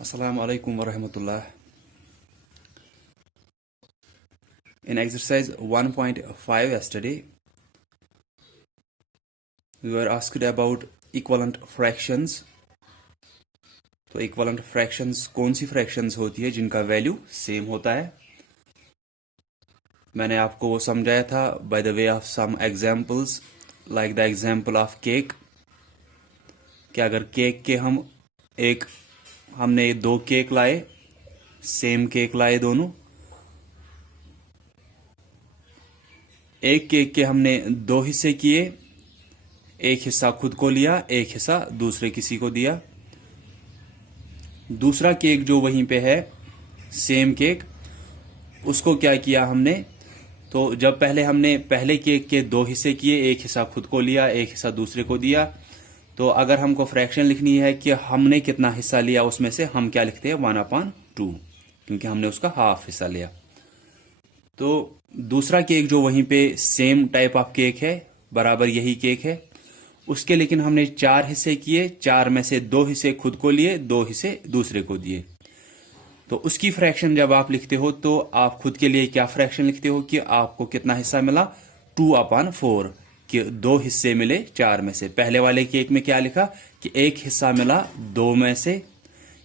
Assalamu alaikum wa rahmatullah. In exercise 1.5 yesterday, we were asked about equivalent fractions. तो equivalent fractions कौन सी fractions होती है जिनका value same होता है. मैंने आपको वो समझाया था by the way of some examples, like the example of cake. कि अगर केक के हमने दो केक लाए, सेम केक लाए दोनों. एक केक के हमने दो हिस्से किए, एक हिस्सा खुद को लिया, एक हिस्सा दूसरे किसी को दिया. दूसरा केक जो वहीं पे है, सेम केक, उसको क्या किया हमने, तो जब हमने पहले केक के दो हिस्से किए, एक हिस्सा खुद को लिया, एक हिस्सा दूसरे को दिया. तो अगर हमको फ्रैक्शन लिखनी है कि हमने कितना हिस्सा लिया, उसमें से हम क्या लिखते हैं 1/2, क्योंकि हमने उसका हाफ हिस्सा लिया. तो दूसरा केक जो वहीं पे सेम टाइप ऑफ केक है, बराबर यही केक है, उसके लेकिन हमने 4 हिस्से किए, 4 में से 2 हिस्से खुद को लिए, 2 हिस्से दूसरे को दिए. तो उसकी फ्रैक्शन जब आप लिखते हो तो आप खुद के लिए क्या फ्रैक्शन लिखते हो कि आपको कितना हिस्सा मिला, 2/4, कि 2 हिस्से मिले 4 में से. पहले वाले केक में क्या लिखा कि एक हिस्सा मिला 2 में से,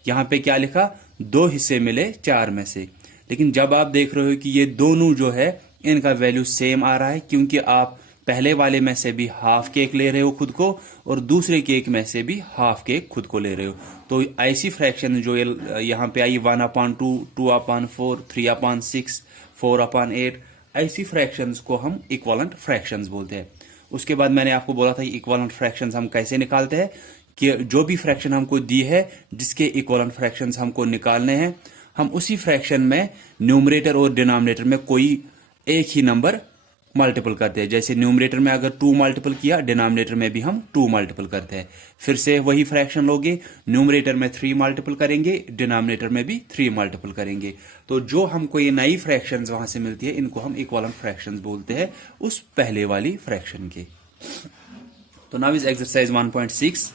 यहां पे क्या लिखा 2 हिस्से मिले 4 में से. लेकिन जब आप देख रहे हो कि ये दोनों जो है इनका वैल्यू सेम आ रहा है, क्योंकि आप पहले वाले में से भी हाफ केक ले रहे हो खुद को और दूसरे केक में से भी हाफ केक खुद को ले रहे हो. तो ऐसी फ्रैक्शन जो यहाँ पे आई 1/2, 2/4, 3/6, 4/8, ऐसी फ्रैक्शंस को हम इक्विवेलेंट फ्रैक्शंस बोलते हैं. उसके बाद मैंने आपको बोला था इक्विवेलेंट फ्रैक्शंस हम कैसे निकालते हैं, कि जो भी फ्रैक्शन हमको दी है जिसके इक्विवेलेंट फ्रैक्शंस हमको निकालने हैं, हम उसी फ्रैक्शन में न्यूमरेटर और डिनोमिनेटर में कोई एक ही नंबर मल्टीपल करते हैं. जैसे न्यूमरेटर में अगर 2 मल्टीपल किया, डिनोमिनेटर में भी हम 2 मल्टीपल करते हैं. फिर से वही फ्रैक्शन लोगे, न्यूमरेटर में 3 मल्टीपल करेंगे, डिनोमिनेटर में भी 3 मल्टीपल करेंगे. तो जो हमको ये नई फ्रैक्शंस वहां से मिलती है, इनको हम इक्विवेलेंट फ्रैक्शंस बोलते हैं उस पहले वाली फ्रैक्शन के. तो नाउ इज एक्सरसाइज 1.6.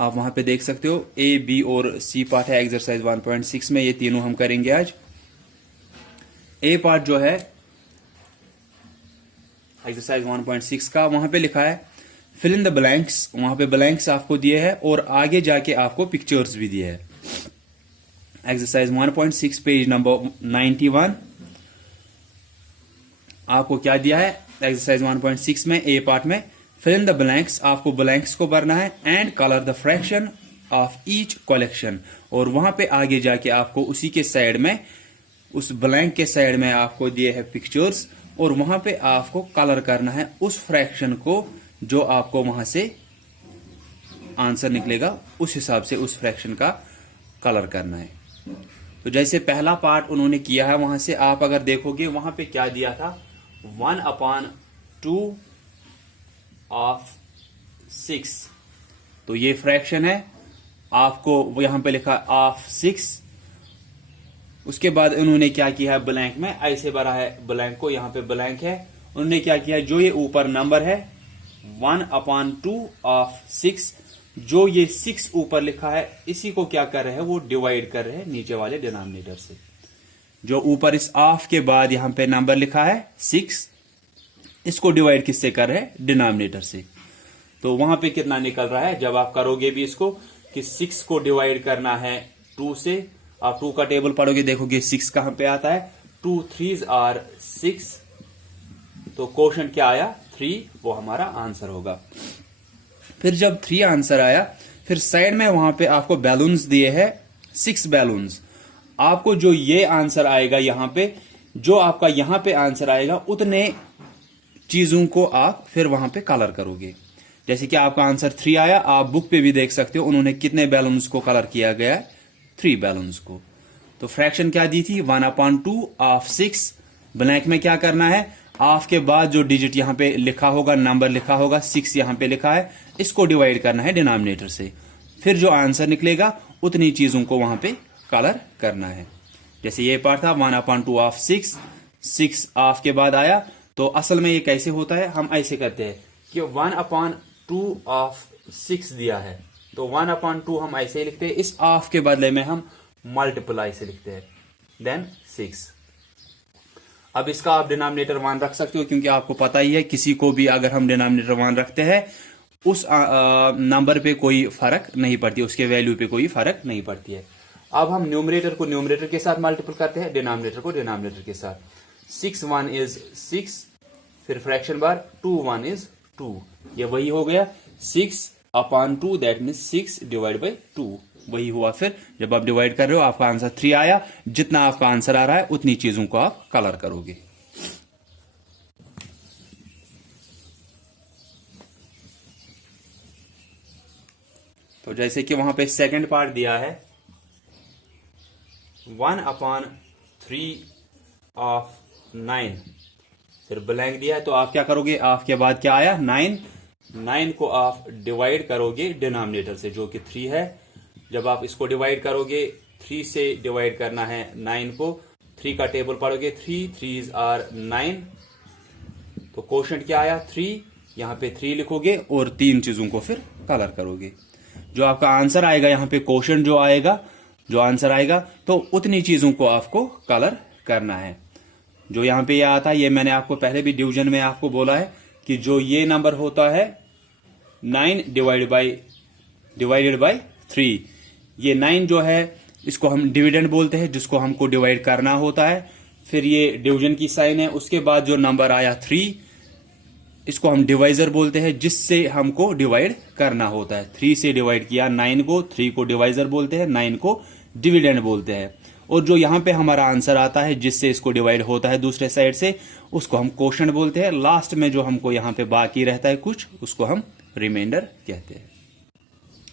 आप वहां पे देख सकते हो ए, बी और सी पार्ट है एक्सरसाइज 1.6 में. ये तीनों हम करेंगे आज. ए पार्ट जो है एक्सरसाइज 1.6 का, वहां पे लिखा है फिल इन द ब्लैंक्स. वहां पे ब्लैंक्स आपको दिए हैं और आगे जाके आपको पिक्चर्स भी दिए हैं. Exercise 1.6 page number 91. आपको क्या दिया है एक्सरसाइज 1.6 में ए पार्ट में, फिल इन द ब्लैंक्स, आपको ब्लैंक्स को भरना है, and colour the fraction of each collection. और वहां पे आगे जाके आपको उसी के साइड में, उस ब्लैंक के साइड में आपको दिए हैं पिक्चर्स, और वहां पे आपको कलर करना है उस फ्रैक्शन को जो आपको वहां से आंसर निकलेगा, उस हिसाब से उस फ्रैक्शन का कलर करना है. तो जैसे पहला पार्ट उन्होंने किया है, वहां से आप अगर देखोगे वहां पे क्या दिया था, 1/2/6. तो ये फ्रैक्शन है, आपको यहां पे लिखा ऑफ 6. उसके बाद उन्होंने क्या किया है, ब्लैंक में ऐसे भरा है ब्लैंक को, यहां पे ब्लैंक है. उन्होंने क्या किया, जो ये ऊपर नंबर है 1/2/6, जो ये 6 ऊपर लिखा है, इसी को क्या कर रहे हैं, वो डिवाइड कर रहे हैं नीचे वाले डिनोमिनेटर से. जो ऊपर इस ऑफ के बाद यहां पे नंबर लिखा है 6, इसको डिवाइड किससे कर रहे हैं, डिनोमिनेटर से. तो वहां पे कितना निकल रहा है, जब आप करोगे भी इसको कि 6 को डिवाइड करना है 2 से, आप 2 का टेबल पढ़ोगे, देखोगे 6 कहां पे आता है, 2 3s are 6. तो क्वेश्चन क्या आया, 3, वो हमारा आंसर होगा. फिर जब 3 आंसर आया, फिर साइड में वहां पे आपको बैलून्स दिए हैं, 6 बैलून्स. आपको जो ये आंसर आएगा यहां पे, जो आपका यहां पे आंसर आएगा, उतने चीजों को आप फिर वहां पे कलर करोगे. जैसे कि आपका आंसर 3 आया, आप बुक पे भी देख सकते हो उन्होंने कितने बैलून्स को कलर किया गया है, 3 बैलून्स को. तो फ्रैक्शन क्या दी थी, 1/2/6. ब्लैंक में क्या करना है, ऑफ के बाद जो डिजिट यहां पे लिखा होगा, नंबर लिखा होगा, 6 यहां पे लिखा है, इसको डिवाइड करना है डिनोमिनेटर से. फिर जो आंसर निकलेगा उतनी चीजों को वहां पे कलर करना है. जैसे ये पार्ट था 1/2/6, 6 ऑफ के बाद आया. तो असल में ये कैसे होता है, हम ऐसे करते हैं कि 1/2/6 दिया है, तो 1/2 हम ऐसे ही लिखते हैं, इस हाफ के बदले में हम मल्टीप्लाई से लिखते हैं, देन 6। अब इसका आप डिनोमिनेटर 1 रख सकते हो, क्योंकि आपको पता ही है किसी को भी अगर हम डिनोमिनेटर 1 रखते हैं उस नंबर पे कोई फर्क नहीं पड़ती, उसके वैल्यू पे कोई फर्क नहीं पड़ती है। अब हम न्यूमरेटर को न्यूमरेटर के साथ मल्टीपल करते हैं, डिनोमिनेटर को डिनोमिनेटर के साथ। 6 1 इज 6, फिर फ्रैक्शन बार 2 1 इज 2, ये वही हो गया 6/2, दैट मीन 6 डिवाइड बाई 2, वही हुआ। फिर जब आप डिवाइड कर रहे हो आपका आंसर 3 आया। जितना आपका आंसर आ रहा है उतनी चीजों को आप कलर करोगे। तो जैसे कि वहां पे सेकंड पार्ट दिया है 1/3/9, फिर ब्लैंक दिया है, तो आप क्या करोगे, आपके बाद क्या आया 9 को आप डिवाइड करोगे डिनोमिनेटर से जो कि 3 है। जब आप इसको डिवाइड करोगे 3 से डिवाइड करना है 9 को, 3 का टेबल पढ़ोगे, 3 3s are 9, तो क्वोशंट क्या आया 3, यहां पे 3 लिखोगे और 3 चीजों को फिर कलर करोगे। जो आपका आंसर आएगा यहाँ पे क्वोशंट जो आएगा, जो आंसर आएगा, तो उतनी चीजों को आपको कलर करना है। जो यहाँ पे यह आता है, ये मैंने आपको पहले भी डिवीजन में आपको बोला है कि जो ये नंबर होता है 9 डिवाइडेड बाई 3, ये 9 जो है इसको हम डिविडेंड बोलते हैं, जिसको हमको डिवाइड करना होता है। फिर ये डिवीजन की साइन है, उसके बाद जो नंबर आया 3, इसको हम डिवाइजर बोलते हैं, जिससे हमको डिवाइड करना होता है। 3 से डिवाइड किया 9 को, 3 को डिवाइजर बोलते हैं, 9 को डिविडेंड बोलते हैं। और जो यहां पे हमारा आंसर आता है जिससे इसको डिवाइड होता है दूसरे साइड से, उसको हम क्वोशंट बोलते हैं। लास्ट में जो हमको यहां पे बाकी रहता है कुछ, उसको हम रिमाइंडर कहते हैं।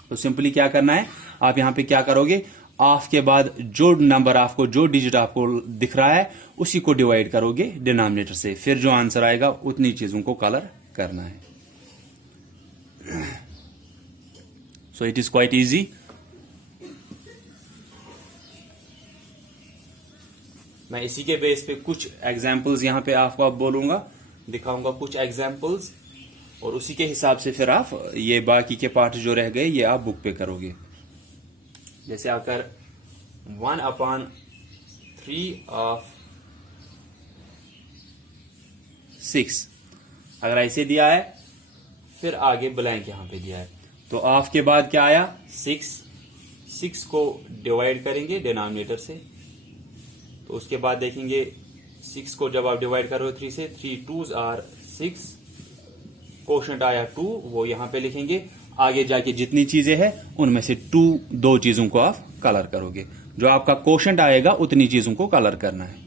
तो सिंपली क्या करना है, आप यहां पे क्या करोगे, हाफ के बाद जो नंबर आपको, जो डिजिट आपको दिख रहा है उसी को डिवाइड करोगे डिनोमिनेटर से, फिर जो आंसर आएगा उतनी चीजों को कलर करना है। So it is quite easy. मैं इसी के बेस पे कुछ एग्जाम्पल्स यहां पे आपको अब बोलूंगा, दिखाऊंगा कुछ एग्जाम्पल्स, और उसी के हिसाब से फिर आप ये बाकी के पार्ट जो रह गए ये आप बुक पे करोगे। जैसे अगर 1/3/6 अगर ऐसे दिया है, फिर आगे ब्लैंक यहां पे दिया है, तो हाफ के बाद क्या आया 6 को डिवाइड करेंगे डिनोमिनेटर से, तो उसके बाद देखेंगे 6 को जब आप डिवाइड करोगे 3 से, 3 2s are 6, क्वोशंट आया 2, वो यहां पे लिखेंगे। आगे जाके जितनी चीजें हैं उनमें से 2 चीजों को आप कलर करोगे। जो आपका क्वोशंट आएगा उतनी चीजों को कलर करना है।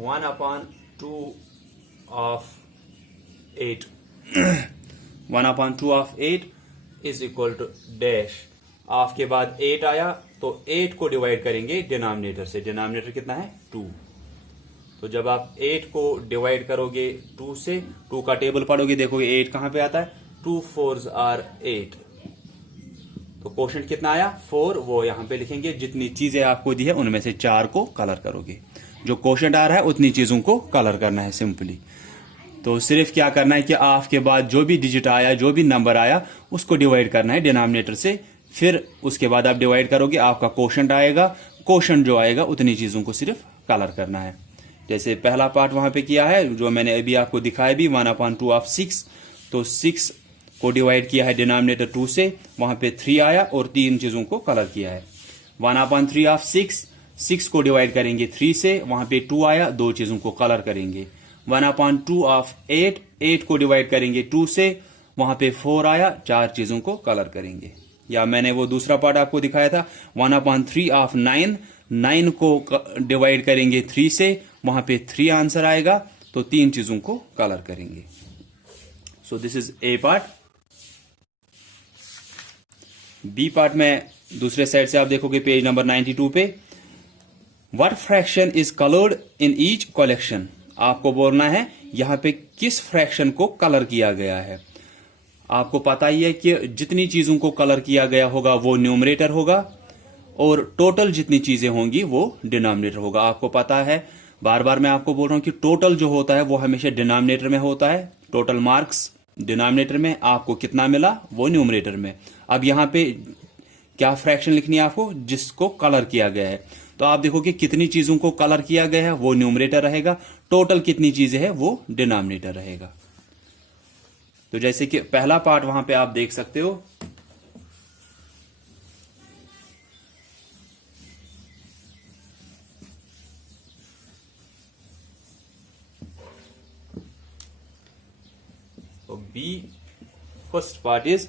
One upon two of 8 is equal to dash. Half के बाद 8 आया, तो 8 को डिवाइड करेंगे डिनोमिनेटर से। डिनोमिनेटर कितना है 2, तो जब आप 8 को डिवाइड करोगे 2 से, 2 का टेबल पढ़ोगे, देखोगे 8 कहां पे आता है, 2 4s are 8, तो क्वोशंट कितना आया 4, वो यहां पे लिखेंगे। जितनी चीजें आपको दी है उनमें से 4 को कलर करोगे। जो क्वोशंट आ रहा है उतनी चीजों को कलर करना है सिंपली। तो सिर्फ क्या करना है कि हाफ के बाद जो भी डिजिट आया, जो भी नंबर आया, उसको डिवाइड करना है डिनोमिनेटर से, फिर उसके बाद आप डिवाइड करोगे, आपका क्वोशंट आएगा। क्वोशंट जो आएगा उतनी चीजों को सिर्फ कलर करना है। जैसे पहला पार्ट वहां पे किया है, जो मैंने अभी आपको दिखाया भी, 1/2 ऑफ 6, तो 6 को डिवाइड किया है डिनोमिनेटर 2 से, वहां पे 3 आया और 3 चीजों को कलर किया है। 1/3 ऑफ 6 को डिवाइड करेंगे 3 से, वहां पे 2 आया, 2 चीजों को कलर करेंगे। 1/2 ऑफ 8 को डिवाइड करेंगे 2 से, वहां पे 4 आया, 4 चीजों को कलर करेंगे। या मैंने वो दूसरा पार्ट आपको दिखाया था, 1/3 ऑफ 9 को डिवाइड करेंगे 3 से, वहां पे 3 आंसर आएगा, तो 3 चीजों को कलर करेंगे। So this is A part. B part में दूसरे साइड से आप देखोगे पेज नंबर 92 पे, what fraction is coloured in each collection. आपको बोलना है यहां पे किस फ्रैक्शन को कलर किया गया है। आपको पता ही है कि जितनी चीजों को कलर किया गया होगा वो न्यूमरेटर होगा और टोटल जितनी चीजें होंगी वो डिनोमिनेटर होगा। आपको पता है, बार बार मैं आपको बोल रहा हूं कि टोटल जो होता है वो हमेशा डिनोमिनेटर में होता है। टोटल मार्क्स डिनोमिनेटर में, आपको कितना मिला वो न्यूमरेटर में। अब यहां पे क्या फ्रैक्शन लिखनी है आपको, जिसको कलर किया गया है। तो आप देखो कि कितनी चीजों को कलर किया गया है वो न्यूमरेटर रहेगा, टोटल कितनी चीजें हैं वो डिनोमिनेटर रहेगा। तो जैसे कि पहला पार्ट वहां पे आप देख सकते हो, तो बी फर्स्ट पार्ट इज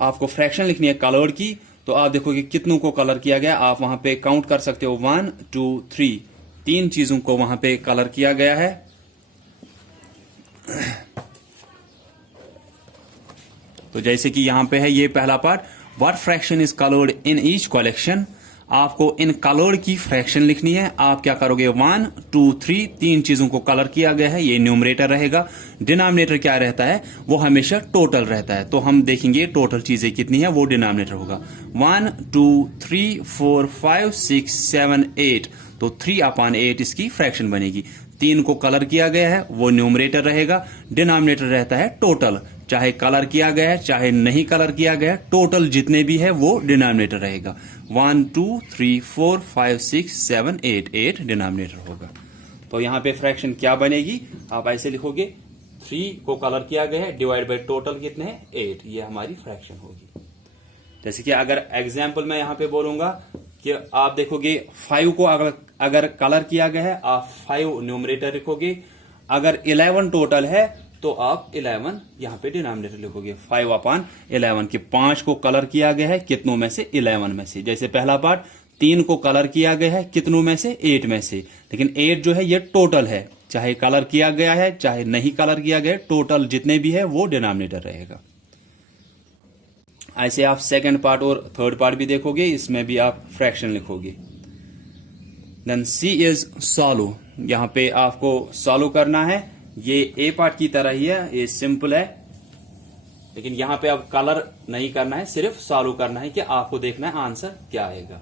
आपको फ्रैक्शन लिखनी है कलर्ड की। तो आप देखोगे कितनों को कलर किया गया, आप वहां पे काउंट कर सकते हो 1 2 3, 3 चीजों को वहां पे कलर किया गया है। तो जैसे कि यहां पे है ये पहला part, what fraction is coloured in each collection. आपको इन कलर्ड की फ्रैक्शन लिखनी है। आप क्या करोगे, 1 2 3, 3 चीजों को कलर किया गया है, ये न्यूमरेटर रहेगा। डिनोमिनेटर क्या रहता है, वो हमेशा टोटल रहता है। तो हम देखेंगे टोटल चीजें कितनी है, वो डिनोमिनेटर होगा। 1 2 3 4 5 6 7 8, तो 3/8 इसकी फ्रैक्शन बनेगी। 3 को कलर किया गया है वो न्यूमरेटर रहेगा। डिनोमिनेटर रहता है टोटल, चाहे कलर किया गया है चाहे नहीं कलर किया गया है, टोटल जितने भी है वो डिनोमिनेटर रहेगा। 1 2 3 4 5 6 7 8, 8 डिनोमिनेटर होगा। तो यहां पे फ्रैक्शन क्या बनेगी, आप ऐसे लिखोगे 3 को कलर किया गया है डिवाइड बाय टोटल कितने हैं 8, ये हमारी फ्रैक्शन होगी। जैसे कि अगर एग्जाम्पल मैं यहां पे बोलूंगा कि आप देखोगे 5 को अगर कलर किया गया है, आप 5 न्यूमरेटर लिखोगे। अगर 11 टोटल है तो आप 11 यहां पे डिनोमिनेटर लिखोगे। 5/11 के 5 को कलर किया गया है कितनों में से, 11 में से। जैसे पहला पार्ट 3 को कलर किया गया है कितनों में से, 8 में से। लेकिन 8 जो है ये टोटल है, चाहे कलर किया गया है चाहे नहीं कलर किया गया है, टोटल जितने भी है वो डिनोमिनेटर रहेगा। ऐसे आप सेकंड पार्ट और थर्ड पार्ट भी देखोगे, इसमें भी आप फ्रैक्शन लिखोगे। देन सी इज सॉल्व, यहां पे आपको सॉल्व करना है। ये ए पार्ट की तरह ही है, ये सिंपल है, लेकिन यहां पे अब कलर नहीं करना है, सिर्फ सॉल्व करना है कि आपको देखना है आंसर क्या आएगा।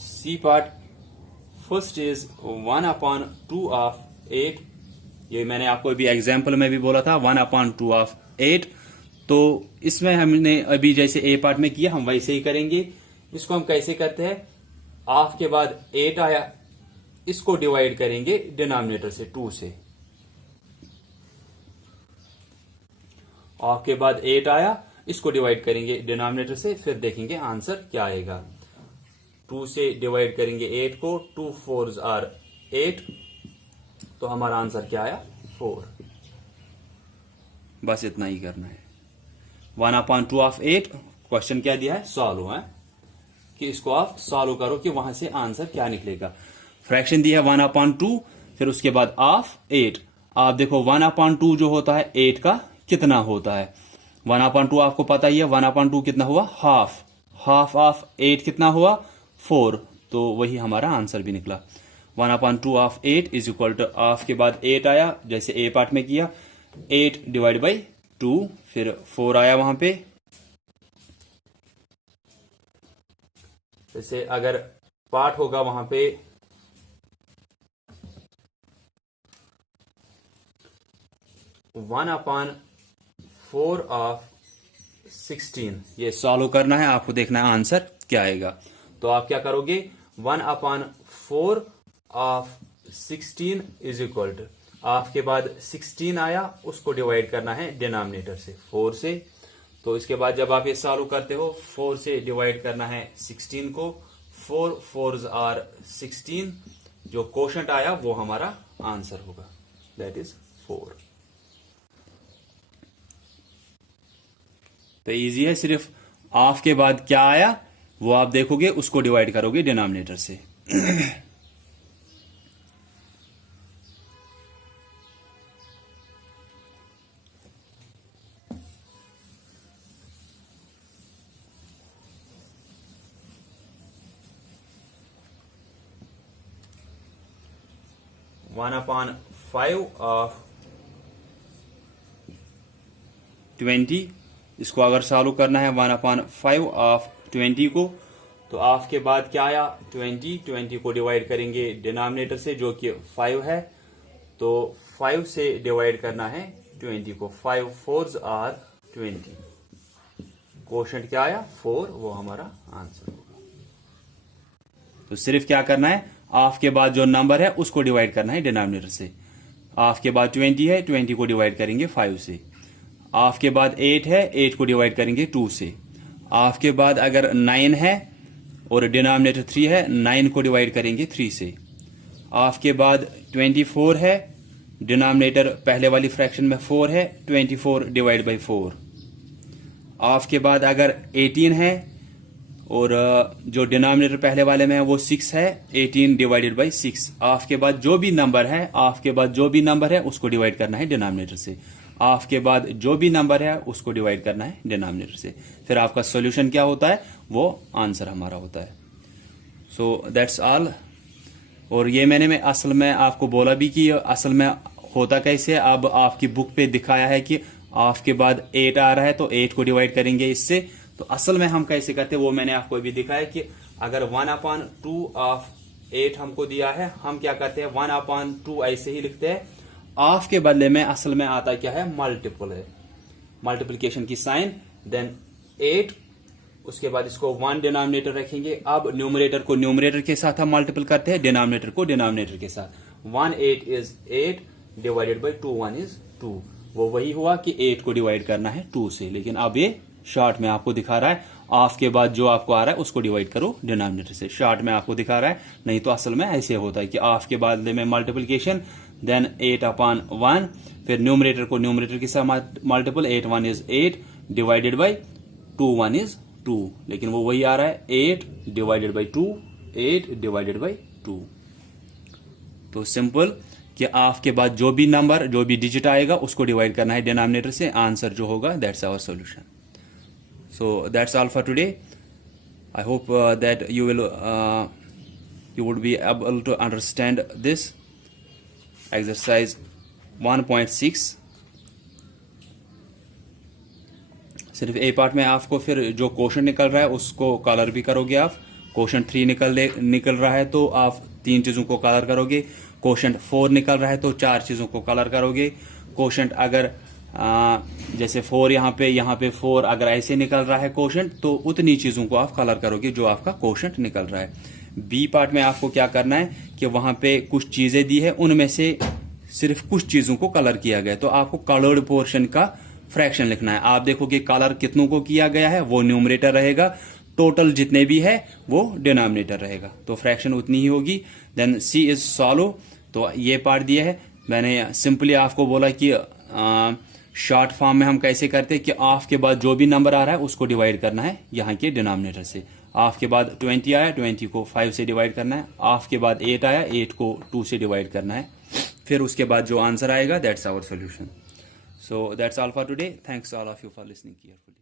C part first is 1/2 of 8, ये मैंने आपको अभी एग्जाम्पल में भी बोला था 1/2 ऑफ 8। तो इसमें हमने अभी जैसे ए पार्ट में किया हम वैसे ही करेंगे। इसको हम कैसे करते हैं, हाफ के बाद 8 आया, इसको डिवाइड करेंगे डिनोमिनेटर से 2 से। हाफ के बाद 8 आया, इसको डिवाइड करेंगे डिनोमिनेटर से, फिर देखेंगे आंसर क्या आएगा। 2 से डिवाइड करेंगे 8 को, 2 4s आर 8, तो हमारा आंसर क्या आया 4। बस इतना ही करना है। 1/2 ऑफ 8, क्वेश्चन क्या दिया है, सॉल्व है, कि इसको आप सॉल्व करो कि वहां से आंसर क्या निकलेगा। फ्रैक्शन दिया है 1/2, फिर उसके बाद ऑफ 8। आप देखो 1/2 जो होता है 8 का कितना होता है, 1/2 आपको पता ही है, 1/2 कितना हुआ, हाफ। हाफ ऑफ 8 कितना हुआ, 4, तो वही हमारा आंसर भी निकला। 1/2 of 8 is equal to, of के बाद 8 आया जैसे ए पार्ट में किया, 8 डिवाइड बाई 2, फिर 4 आया वहां पे। जैसे अगर पार्ट होगा वहां पे 1/4 ऑफ 16, ये सॉल्व करना है, आपको देखना है आंसर क्या आएगा। तो आप क्या करोगे, 1/4 of 16 is equal to, of के बाद 16 आया, उसको डिवाइड करना है डिनोमिनेटर से 4 से। तो इसके बाद जब आप ये सॉल्व करते हो, 4 से डिवाइड करना है 16 को, 4 4s आर 16, जो कोशेंट आया वो हमारा आंसर होगा, दैट इज 4। तो इजी है, सिर्फ ऑफ के बाद क्या आया वो आप देखोगे, उसको डिवाइड करोगे डिनोमिनेटर से। 1/5 ऑफ 20, इसको अगर सॉल्व करना है 1/5 ऑफ 20 को, तो ऑफ के बाद क्या आया 20 को डिवाइड करेंगे डिनोमिनेटर से जो कि 5 है, तो 5 से डिवाइड करना है 20 को, 5 4s आर 20, क्वोशंट क्या आया 4, वो हमारा आंसर होगा। तो सिर्फ क्या करना है, ऑफ के बाद जो नंबर है उसको डिवाइड करना है डिनोमिनेटर से। ऑफ के बाद 20 है, 20 को डिवाइड करेंगे 5 से। ऑफ के बाद 8 है, 8 को डिवाइड करेंगे 2 से। ऑफ के बाद अगर 9 है और डिनोमिनेटर 3 है, 9 को डिवाइड करेंगे 3 से। ऑफ के बाद 24 है, डिनोमिनेटर पहले वाली फ्रैक्शन में 4 है, 24 डिवाइड बाई 4। ऑफ के बाद अगर 18 है और जो डिनोमिनेटर पहले वाले में है वो 6 है, 18 डिवाइडेड बाई 6। ऑफ के बाद जो भी नंबर है, ऑफ के बाद जो भी नंबर है उसको डिवाइड करना है डिनोमिनेटर से। ऑफ के बाद जो भी नंबर है उसको डिवाइड करना है डिनोमिनेटर से। फिर आपका सॉल्यूशन क्या होता है, वो आंसर हमारा होता है। सो दैट्स ऑल। और ये मैं असल में आपको बोला भी कि असल में होता कैसे, अब आपकी बुक पे दिखाया है कि ऑफ के बाद 8 आ रहा है तो 8 को डिवाइड करेंगे इससे। तो असल में हम कैसे करते हैं वो मैंने आपको भी दिखाया कि अगर 1/2 ऑफ 8 हमको दिया है, हम क्या करते हैं 1/2 ऐसे ही लिखते हैं। ऑफ के बदले में असल में आता क्या है, मल्टीपल है, मल्टीप्लिकेशन की साइन, देन 8, उसके बाद इसको 1 डिनोमिनेटर रखेंगे। अब न्यूमरेटर को न्यूमरेटर के साथ हम मल्टीपल करते हैं, डिनोमिनेटर को डिनोमिनेटर के साथ। 1 8 इज 8 डिवाइडेड बाई 2 1 इज 2। वो वही हुआ कि 8 को डिवाइड करना है 2 से, लेकिन अब ये शॉर्ट में आपको दिखा रहा है ऑफ के बाद जो आपको आ रहा है उसको डिवाइड करो डिनोमिनेटर से। शॉर्ट में आपको दिखा रहा है, नहीं तो असल में ऐसे होता है कि ऑफ के बाद में मल्टीप्लिकेशन, देन 8/1, फिर न्यूमरेटर को न्यूमरेटर के साथ multiple, 8 1 is 8 divided by 2 1 is 2, लेकिन वो वही आ रहा है 8 डिवाइडेड बाई 2, 8 डिवाइडेड बाई 2। तो सिंपल कि ऑफ के बाद जो भी नंबर, जो भी डिजिट आएगा उसको डिवाइड करना है डिनोमिनेटर से, आंसर जो होगा that's our solution. So that's all for today. I hope that you would be able to understand this exercise 1.6. सिर्फ ए पार्ट में आपको फिर जो क्वेश्चन निकल रहा है उसको कलर भी करोगे आप। क्वेश्चन 3 निकल रहा है तो आप 3 चीजों को कलर करोगे। क्वेश्चन 4 निकल रहा है तो 4 चीजों को कलर करोगे। क्वेश्चन अगर जैसे 4 यहाँ पे 4 अगर ऐसे निकल रहा है क्वोशंट, तो उतनी चीजों को आप कलर करोगे जो आपका क्वोशंट निकल रहा है। बी पार्ट में आपको क्या करना है कि वहां पे कुछ चीजें दी है, उनमें से सिर्फ कुछ चीजों को कलर किया गया है, तो आपको कलर्ड पोर्शन का फ्रैक्शन लिखना है। आप देखोगे कलर कितनों को किया गया है, वो न्यूमरेटर रहेगा, टोटल जितने भी है वो डिनोमिनेटर रहेगा, तो फ्रैक्शन उतनी ही होगी। देन सी इज सॉल्व, तो ये पार्ट दिया है। मैंने सिंपली आपको बोला कि शॉर्ट फॉर्म में हम कैसे करते हैं कि ऑफ के बाद जो भी नंबर आ रहा है उसको डिवाइड करना है यहाँ के डिनोमिनेटर से। ऑफ के बाद 20 आया, 20 को 5 से डिवाइड करना है। ऑफ के बाद 8 आया, 8 को 2 से डिवाइड करना है। फिर उसके बाद जो आंसर आएगा that's our solution. So that's all for today. Thanks all of you for listening carefully.